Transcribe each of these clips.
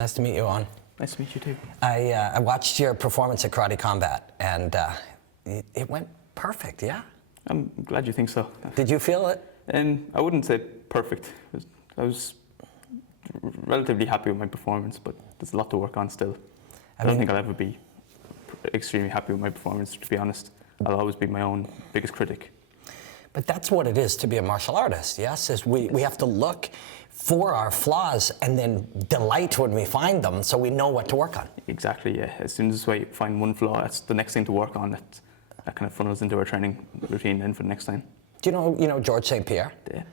Nice to meet you, Eoghan. Nice to meet you too. I watched your performance at Karate Combat, and it went perfect, yeah? I'm glad you think so. Did you feel it? And I wouldn't say perfect. I was relatively happy with my performance, but there's a lot to work on still. I don't think I'll ever be extremely happy with my performance, to be honest. I'll always be my own biggest critic. But that's what it is to be a martial artist, yes? Is we have to look for our flaws and then delight when we find them so we know what to work on. Exactly, yeah. As soon as I find one flaw, that's the next thing to work on. That kind of funnels into our training routine then for the next time. Do you know George St. Pierre? Yeah.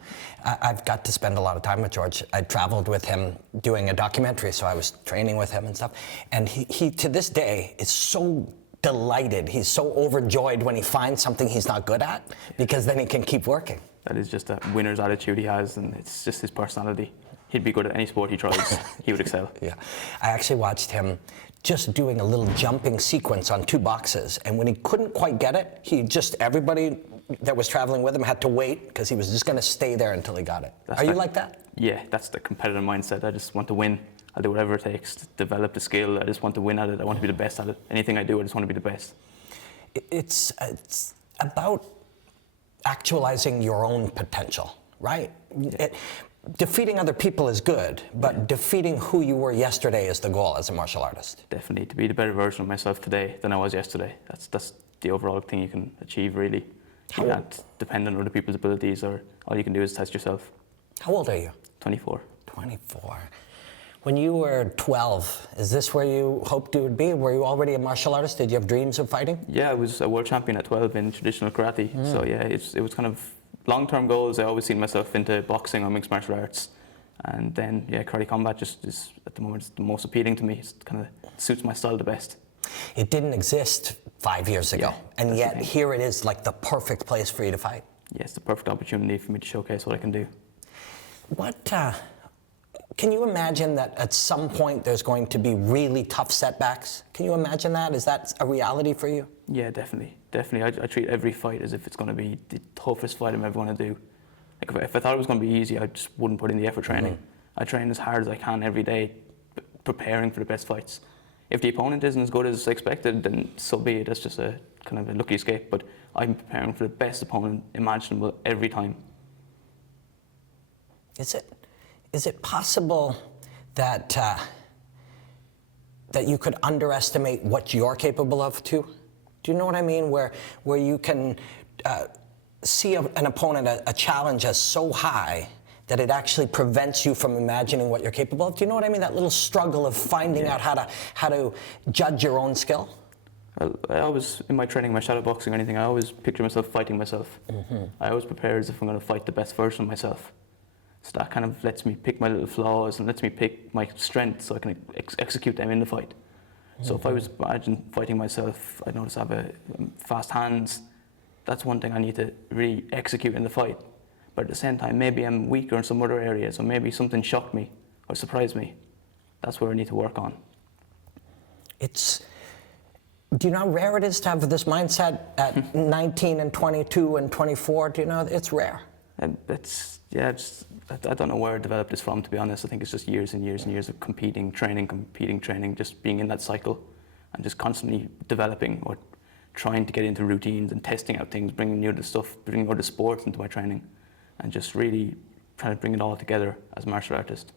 I've got to spend a lot of time with George. I traveled with him doing a documentary, so I was training with him and stuff. And he to this day, is so delighted. He's so overjoyed when he finds something he's not good at, because then he can keep working. That is just a winner's attitude he has, and it's just his personality. He'd be good at any sport he tries. He would excel. Yeah. I actually watched him just doing a little jumping sequence on 2 boxes, and when he couldn't quite get it, everybody that was traveling with him had to wait, because he was just going to stay there until he got it. Are you like that? Yeah, that's the competitive mindset. I just want to win. I'll do whatever it takes to develop the skill. I just want to win at it. I want to be the best at it. Anything I do, I just want to be the best. It's about actualizing your own potential, right? Yeah. Defeating other people is good, but defeating who you were yesterday is the goal as a martial artist. Definitely, to be the better version of myself today than I was yesterday. That's the overall thing you can achieve, really. You can't depend on other people's abilities, or all you can do is test yourself. How old are you? 24. 24. When you were 12, is this where you hoped you would be? Were you already a martial artist? Did you have dreams of fighting? Yeah, I was a world champion at 12 in traditional karate. So yeah, it was kind of long-term goals. I always seen myself into boxing or mixed martial arts. And then, yeah, Karate Combat just is, at the moment, it's the most appealing to me. It kind of suits my style the best. It didn't exist 5 years ago, and yet here it is, like the perfect place for you to fight. Yeah, it's the perfect opportunity for me to showcase what I can do. Can you imagine that at some point there's going to be really tough setbacks? Can you imagine that? Is that a reality for you? Yeah, definitely. Definitely. I treat every fight as if it's going to be the toughest fight I'm ever going to do. Like if I thought it was going to be easy, I just wouldn't put in the effort training. I train as hard as I can every day, preparing for the best fights. If the opponent isn't as good as expected, then so be it. That's just a kind of a lucky escape. But I'm preparing for the best opponent imaginable every time. Is it possible that that you could underestimate what you're capable of too? Do you know what I mean? Where you can see an opponent, a challenge as so high that it actually prevents you from imagining what you're capable of. Do you know what I mean? That little struggle of finding out how to judge your own skill. I always, in my training, my shadow boxing or anything, I always picture myself fighting myself. I always prepare as if I'm going to fight the best version of myself. So that kind of lets me pick my little flaws and lets me pick my strengths so I can execute them in the fight. So if I was fighting myself, I notice I have fast hands. That's one thing I need to really execute in the fight. But at the same time, maybe I'm weaker in some other areas, or maybe something shocked me or surprised me. That's where I need to work on. Do you know how rare it is to have this mindset at 19 and 22 and 24? Do you know it's rare? I don't know where I developed this from, to be honest. I think it's just years and years and years of competing training, just being in that cycle and just constantly developing or trying to get into routines and testing out things, bringing new stuff, bringing other sports into my training, and just really trying to bring it all together as a martial artist.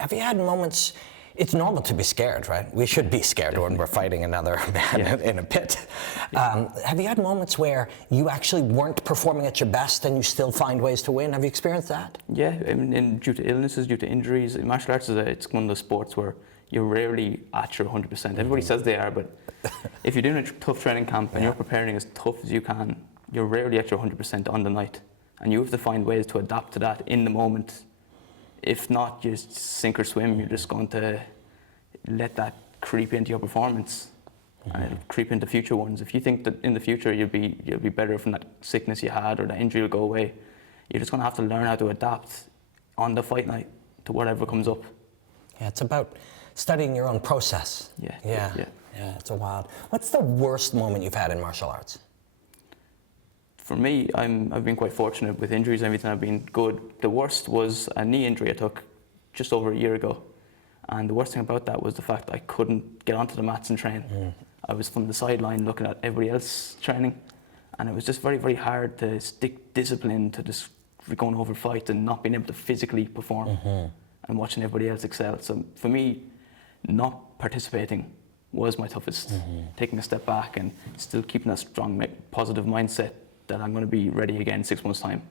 Have you had moments? It's normal to be scared, right? We should be scared when we're fighting another man in a pit. Have you had moments where you actually weren't performing at your best and you still find ways to win? Have you experienced that? Yeah, due to illnesses, due to injuries. Martial arts it's one of those sports where you're rarely at your 100%. Everybody says they are, but if you're doing a tough training camp and you're preparing as tough as you can, you're rarely at your 100% on the night. And you have to find ways to adapt to that in the moment. If not, you just sink or swim. You're just going to let that creep into your performance and it'll creep into future ones. If you think that in the future you'll be better from that sickness you had or that injury will go away, you're just going to have to learn how to adapt on the fight night to whatever comes up. Yeah, it's about studying your own process. Yeah, it's a wild. What's the worst moment you've had in martial arts? For me, I've been quite fortunate with injuries and everything. I've been good. The worst was a knee injury I took just over a year ago. And the worst thing about that was the fact that I couldn't get onto the mats and train. I was from the sideline looking at everybody else training, and it was just very, very hard to stick discipline to just going over fights and not being able to physically perform and watching everybody else excel. So for me, not participating was my toughest. Taking a step back and still keeping that strong, positive mindset that I'm going to be ready again 6 months' time.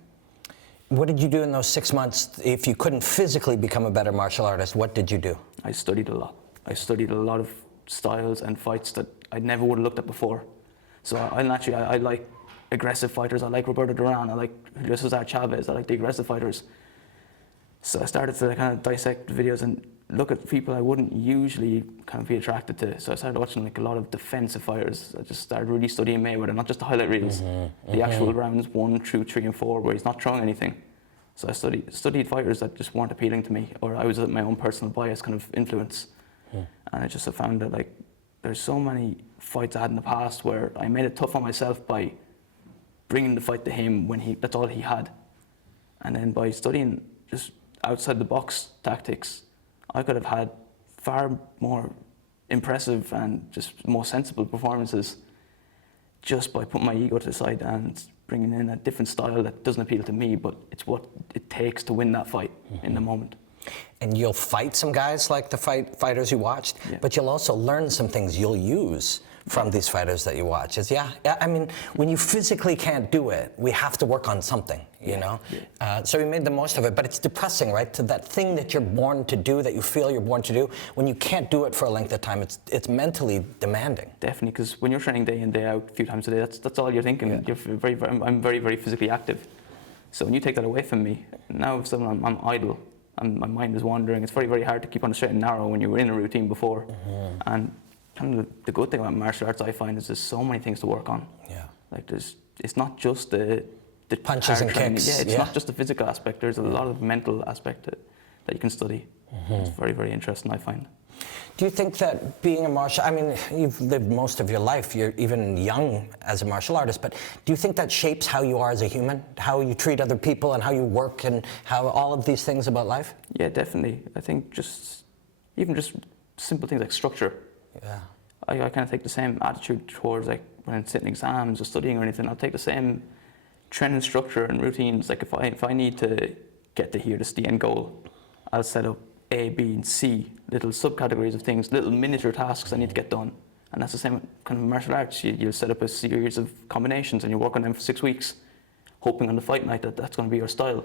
What did you do in those 6 months? If you couldn't physically become a better martial artist, what did you do? I studied a lot. I studied a lot of styles and fights that I never would have looked at before. So I like aggressive fighters. I like Roberto Duran. I like Julio Cesar Chavez. I like the aggressive fighters. So I started to kind of dissect videos and look at people I wouldn't usually kind of be attracted to. So I started watching like a lot of defensive fighters. I just started really studying Mayweather, not just the highlight reels, the actual rounds 1 through 3 and 4 where he's not throwing anything. So I studied fighters that just weren't appealing to me, or I was at my own personal bias kind of influence. And I just have found that like there's so many fights I had in the past where I made it tough on myself by bringing the fight to him when that's all he had. And then by studying just outside the box tactics, I could have had far more impressive and just more sensible performances just by putting my ego to the side and bringing in a different style that doesn't appeal to me, but it's what it takes to win that fight in the moment. And you'll fight some guys like the fighters you watched, but you'll also learn some things you'll use from these fighters that you watch. I mean, when you physically can't do it, we have to work on something, you know? So we made the most of it, but it's depressing, right? To that thing that you're born to do, that you feel you're born to do, when you can't do it for a length of time, it's mentally demanding. Definitely, because when you're training day in, day out, a few times a day, that's all you're thinking. I'm very, very physically active. So when you take that away from me, now suddenly I'm idle, and my mind is wandering. It's very, very hard to keep on the straight and narrow when you were in a routine before. And kind of the good thing about martial arts, I find, is there's so many things to work on. Like it's not just the punches and training. kicks. It's not just the physical aspect. There's a lot of mental aspect that you can study. It's very, very interesting, I find. Do you think that being a martial, I mean, you've lived most of your life, you're even young as a martial artist, but do you think that shapes how you are as a human? How you treat other people and how you work and how all of these things about life? Yeah, definitely. I think even just simple things like structure. I kind of take the same attitude towards like when I'm sitting exams or studying or anything. I'll take the same training structure and routines. Like if I need to get to here, this is the end goal, I'll set up A, B, and C, little subcategories of things, little miniature tasks I need to get done. And that's the same kind of martial arts. You'll set up a series of combinations and you work on them for 6 weeks, hoping on the fight night that's going to be your style.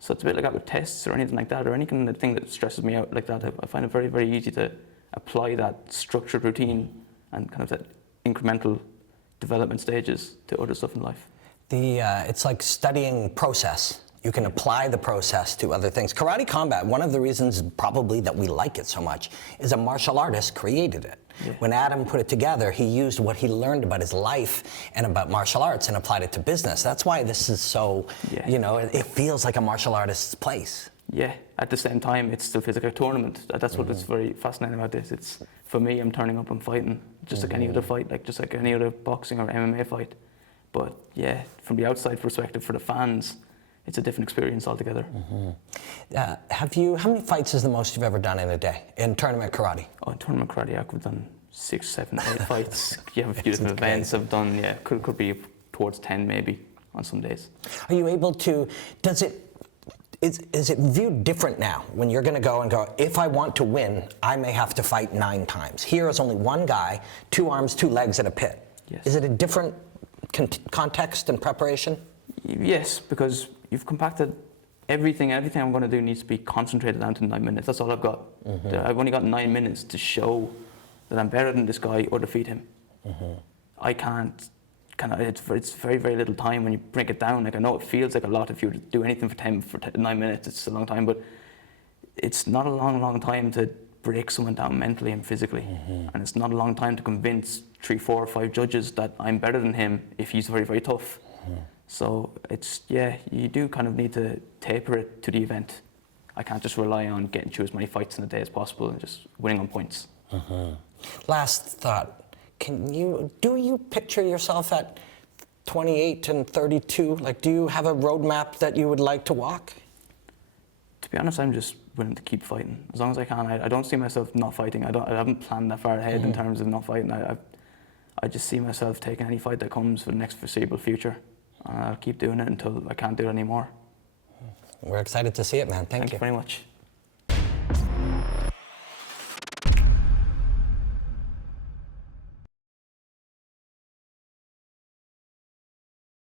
So it's a bit like that with tests or anything like that, or any kind of thing that stresses me out like that. I find it very, very easy to apply that structured routine and kind of that incremental development stages to other stuff in life. It's like studying process. You can apply the process to other things. Karate combat, one of the reasons probably that we like it so much is a martial artist created it. When Adam put it together, he used what he learned about his life and about martial arts and applied it to business. That's why this is so, you know, it feels like a martial artist's place. Yeah, at the same time, it still feels like a tournament. That's what's very fascinating about this. It's, for me, I'm turning up and fighting, just like any other fight, like just like any other boxing or MMA fight. But yeah, from the outside perspective, for the fans, it's a different experience altogether. How many fights is the most you've ever done in a day in tournament karate? Oh, in tournament karate, I could have done 6, 7, 8 fights. You have a few different events I've done, could be towards 10 maybe on some days. Are you able to, is it viewed different now when you're going to go, if I want to win, I may have to fight 9 times. Here is only one guy, 2 arms, 2 legs at a pit. Yes. Is it a different context and preparation? Yes, because you've compacted everything I'm going to do needs to be concentrated down to 9 minutes. That's all I've got. I've only got 9 minutes to show that I'm better than this guy or defeat him. I can't it's very, very little time when you break it down. Like I know it feels like a lot if you do anything for 9 minutes, it's a long time, but it's not a long time to break someone down mentally and physically. And it's not a long time to convince 3, 4, or 5 judges that I'm better than him if he's very, very tough. So it's, you do kind of need to taper it to the event. I can't just rely on getting through as many fights in a day as possible and just winning on points. Last thought. Do you picture yourself at 28 and 32? Like, do you have a roadmap that you would like to walk? To be honest, I'm just willing to keep fighting as long as I can. I don't see myself not fighting. I haven't planned that far ahead in terms of not fighting. I just see myself taking any fight that comes for the next foreseeable future. And I'll keep doing it until I can't do it anymore. We're excited to see it, man. Thank you. Thank you very much.